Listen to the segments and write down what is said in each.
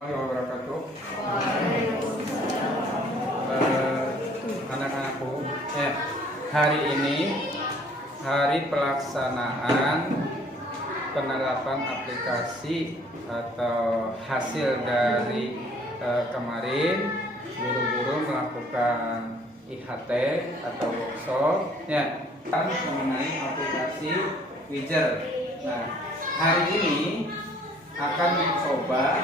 Wabarakatuh. Anak-anakku, hari ini hari pelaksanaan penerapan aplikasi atau hasil dari kemarin guru-guru melakukan IHT atau workshop mengenai aplikasi Widger. Nah, hari ini akan mencoba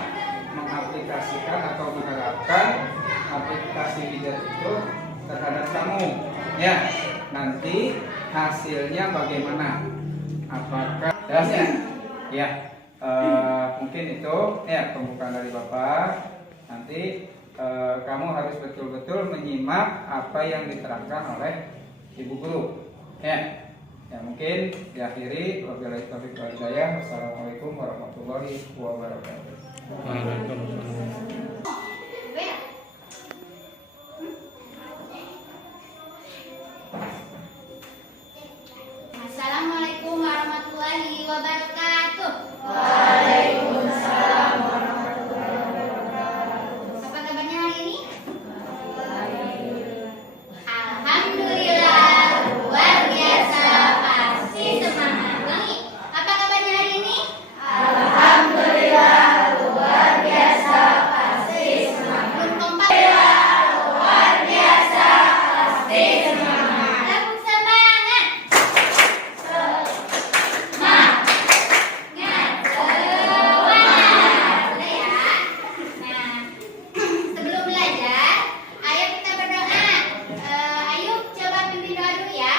mengaplikasikan atau menerapkan aplikasi Widger itu terhadap kamu. Nanti hasilnya bagaimana? Apakah jelasnya? Mungkin itu pembukaan dari Bapak. Nanti kamu harus betul-betul menyimak apa yang diterangkan oleh Ibu Guru. Mungkin diakhiri. Wabillahi taufiq wal hidayah. Wassalamualaikum warahmatullahi wabarakatuh. Assalamualaikum warahmatullahi wabarakatuh. Waalaikumsalam warahmatullahi wabarakatuh. Apa kabarnya hari ini? Alhamdulillah, luar biasa, pasti semangat. Ulangi. Apa kabarnya hari ini? Alhamdulillah, luar biasa, pasti semangat. Belum kompak. Luar biasa, pasti semangat. Tepuk semangat. Sebelum belajar, ayo kita berdoa. Ayo coba pimpin doa dulu ya.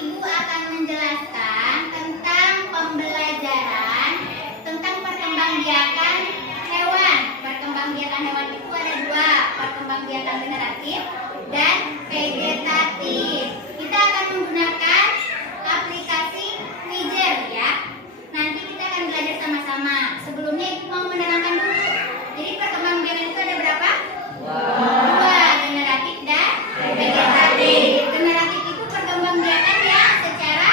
Ibu akan menjelaskan tentang pembelajaran tentang perkembangbiakan hewan. Perkembangbiakan hewan itu ada dua, perkembangbiakan generatif dan vegetatif. Kita akan menggunakan aplikasi Widger ya. Nanti kita akan belajar sama-sama. Sebelumnya Ibu mau menerangkan dulu. Jadi perkembangbiakan itu ada berapa? Dua, generatif dan vegetatif. Generatif itu perkembangbiakan yang secara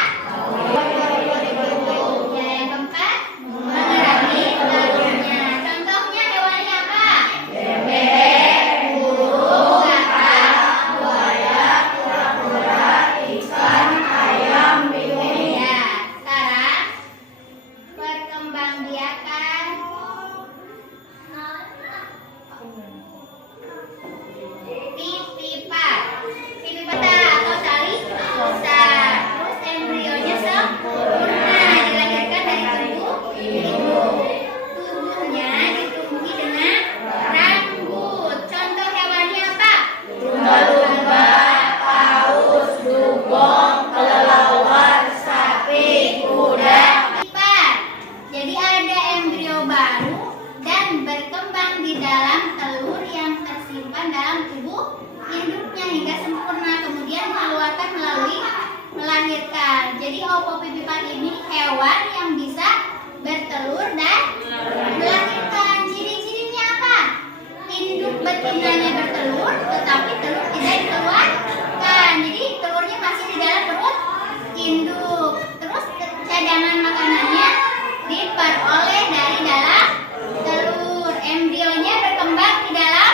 yang keempat mengerami telurnya. Contohnya hewannya apa? Bebek, burung, kakak, buaya, kura-kura, ikan, ayam, bingung. Sekarang perkembangbiakan pipipat. Pipipat atau tali besar. Terus embrionya sempurna dilahirkan dari tubuh ibu. Tubuhnya ditumbuhi dengan rambut. Contoh hewannya apa? Lumba-lumba, paus, dugong, kelelawar, sapi, kuda. Pipipat. Jadi ada embrio baru dan berkembang di dalam telur yang tersimpan dalam tubuh induknya hingga sempurna, kemudian mengeluarkan melalui melahirkan. Jadi pipipat ini hewan yang bisa bertelur dan melahirkan. Ciri-cirinya apa? Induk betinanya bertelur, tetapi telur tidak dikeluarkan. Jadi telurnya masih di dalam perut induk. Terus cadangan makanannya diperoleh dari dalam telur. Embrionya berkembang di dalam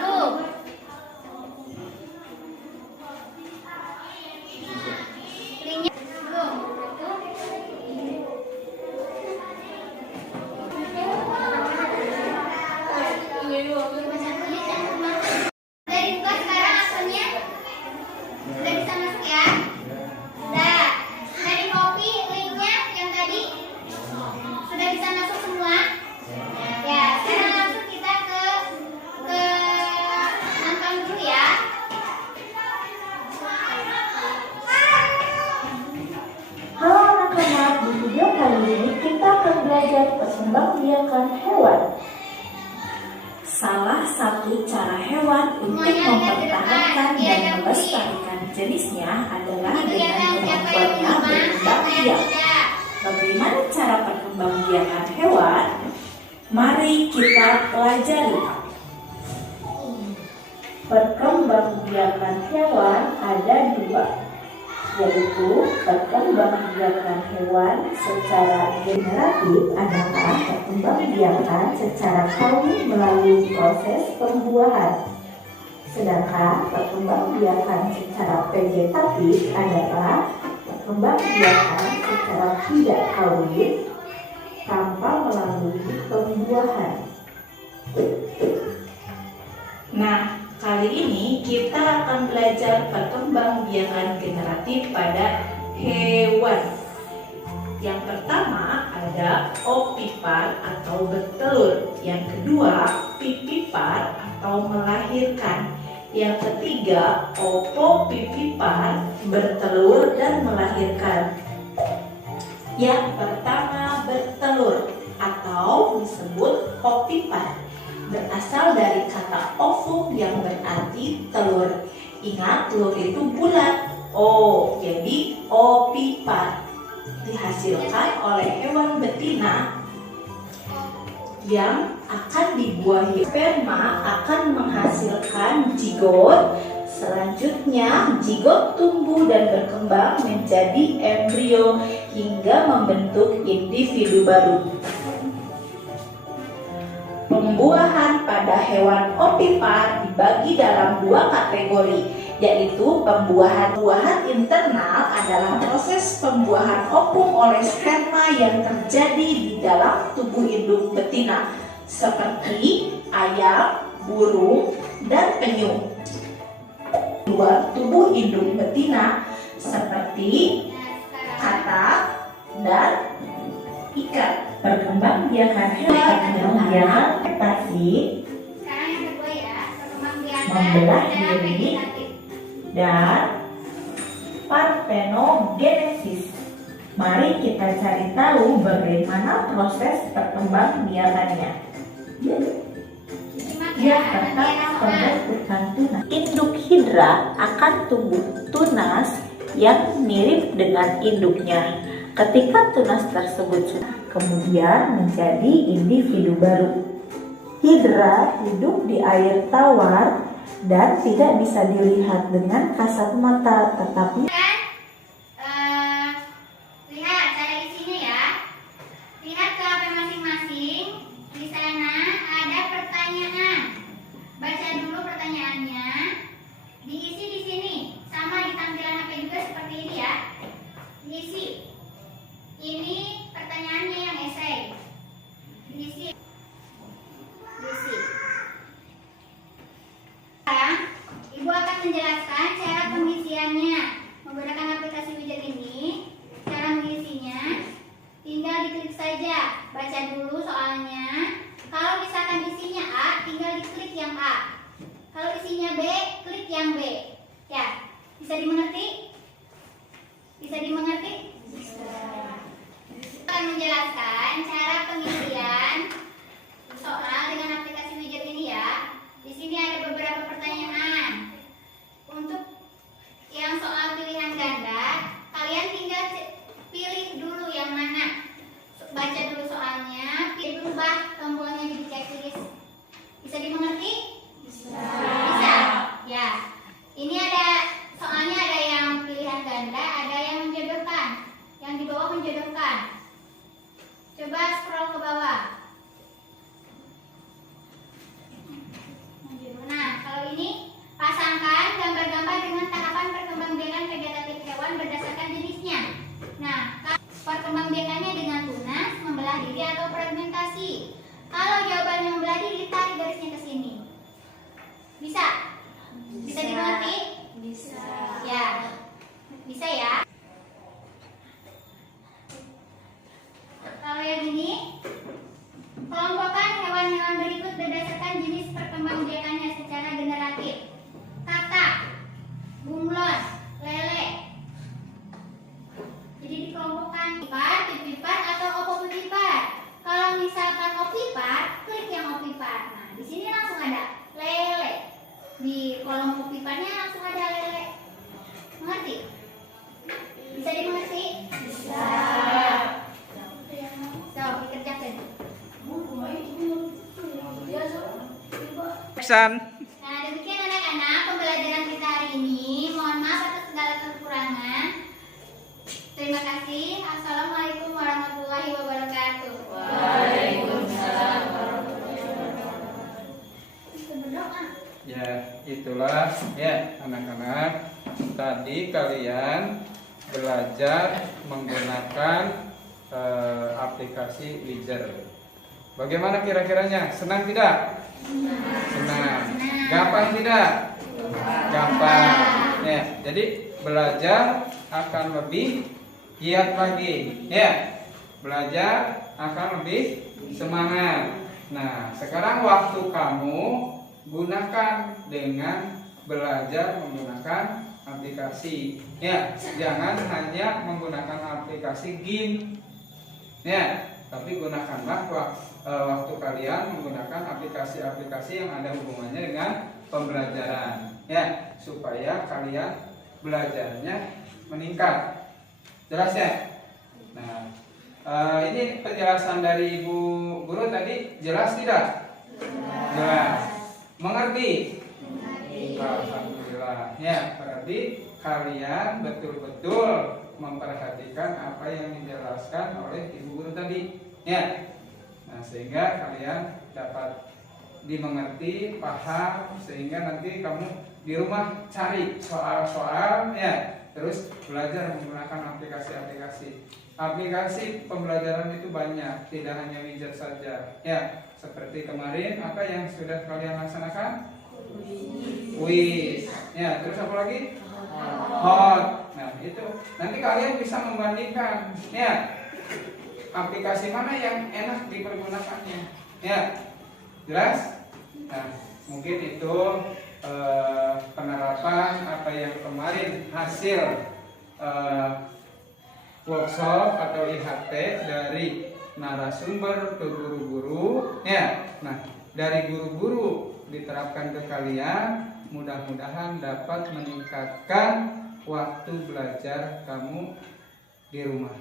dulu. Linknya belum. Udah dibuka sekarang akunnya? Udah bisa masuk ya? Udah. Sudah di copy linknya yang tadi? Sudah bisa masuk semua? Ya, sekarang langsung kita ke nonton dulu ya. Halo anak-anak, di video kali ini kita akan belajar perkembangbiakan hewan. Salah satu cara hewan untuk mempertahankan dan melestarikan jenisnya adalah dengan kemampuannya berkembang biak. Bagaimana cara perkembangbiakan hewan? Mari kita pelajari. Perkembangbiakan hewan ada dua, yaitu perkembangbiakan hewan secara generatif adalah perkembangbiakan secara kawin melalui proses pembuahan. Sedangkan perkembangbiakan secara vegetatif adalah perkembangbiakan secara tidak kawin tanpa melalui pembuahan. Nah, kali ini kita akan belajar perkembangbiakan generatif pada hewan. Yang pertama ada opipar atau bertelur. Yang kedua pipipar atau melahirkan. Yang ketiga opopipipar, bertelur dan melahirkan. Yang pertama bertelur atau disebut opipar. Berasal dari kata ovum yang berarti telur. Ingat, telur itu bulat. Jadi opipar. Dihasilkan oleh hewan betina yang akan dibuahi. Sperma akan menghasilkan zigot. Selanjutnya, zigot tumbuh dan berkembang menjadi embrio hingga membentuk individu baru. Pembuahan pada hewan opipar dibagi dalam dua kategori, yaitu pembuahan internal adalah proses pembuahan ovum oleh sperma yang terjadi di dalam tubuh induk betina, seperti ayam, burung, dan penyu. Luar tubuh induk betina seperti katak dan ikan. Perkembangbiakan hewan yang vegetatif membelah diri dan parthenogenesis. Mari kita cari tahu bagaimana proses perkembangbiakannya. Yang pertama, pembentukan tunas. Induk hidra akan tumbuh tunas yang mirip dengan induknya. Ketika tunas tersebut kemudian menjadi individu baru. Hidra hidup di air tawar dan tidak bisa dilihat dengan kasat mata, tetapi lihat cara isinya ya. Lihat ke HP masing-masing. Di sana ada pertanyaan. Baca dulu pertanyaannya. Diisi di sini. Sama di tampilan HP juga seperti ini ya. Diisi. Ini pertanyaannya yang esai. Diisi. Sekarang, Ibu akan menjelaskan cara pengisiannya. Menggunakan aplikasi widget ini, cara mengisinya tinggal diklik saja. Baca dulu soalnya. Kalau misalkan isinya A, tinggal diklik yang A. Kalau isinya B, klik yang B. Ya, bisa dimengerti? Bisa dimengerti? Bisa. Akan menjelaskan cara pengisian soal dengan aplikasi widget ini ya. Di sini ada beberapa pertanyaan. Untuk yang soal pilihan ganda, kalian tinggal pilih dulu yang mana. Baca dulu soalnya, pilih berubah tombolnya jadi checklist. Bisa dimengerti? Bisa. Bisa. Ya. Ini ada soalnya ada yang pilihan ganda, ada yang menjodohkan. Yang di bawah menjodohkan. Coba scroll ke bawah. Nah, di kolom kutipannya langsung ada lele. Mengerti? Bisa dimengerti? Bisa. So, dikerjakan. Aksan. Nah, demikian anak-anak pembelajaran kita hari ini. Mohon maaf atas segala kekurangan. Terima kasih. Assalamualaikum warahmatullahi wabarakatuh. Waalaikumsalam warahmatullahi wabarakatuh. Berdoa. Ya, itulah ya anak-anak. Tadi kalian belajar menggunakan aplikasi Wizard. Bagaimana kira-kiranya? Senang tidak? Senang. Gampang tidak? Gampang. Ya, jadi belajar akan lebih giat lagi. Ya, belajar akan lebih semangat. Nah, sekarang waktu kamu gunakan dengan belajar menggunakan aplikasi. Ya, jangan hanya menggunakan aplikasi game. Ya, tapi gunakanlah waktu kalian menggunakan aplikasi-aplikasi yang ada hubungannya dengan pembelajaran. Ya, supaya kalian belajarnya meningkat. Jelas ya? Nah, ini penjelasan dari Ibu Guru tadi jelas tidak? Jelas. Mengerti? Alhamdulillah. Ya, berarti kalian betul-betul memperhatikan apa yang dijelaskan oleh Ibu Guru tadi. Ya. Nah, sehingga kalian dapat dimengerti, paham, sehingga nanti kamu di rumah cari soal-soal ya, terus belajar menggunakan aplikasi-aplikasi. Aplikasi pembelajaran itu banyak, tidak hanya Wizard saja. Ya, seperti kemarin apa yang sudah kalian laksanakan? Quiz. Ya, terus apa lagi? Hot. Nah, itu. Nanti kalian bisa membandingkan, ya. Aplikasi mana yang enak dipergunakannya. Ya. Jelas? Nah, mungkin itu penerapan apa yang kemarin hasil workshop atau IHT dari narasumber ke guru-guru. Ya. Nah, dari guru-guru diterapkan ke kalian, mudah-mudahan dapat meningkatkan waktu belajar kamu di rumah.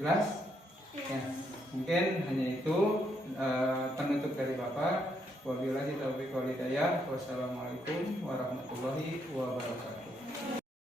Jelas? Ya, mungkin hanya itu penutup dari Bapak. Wabillahi taufiq wal hidayah. Wassalamualaikum warahmatullahi wabarakatuh.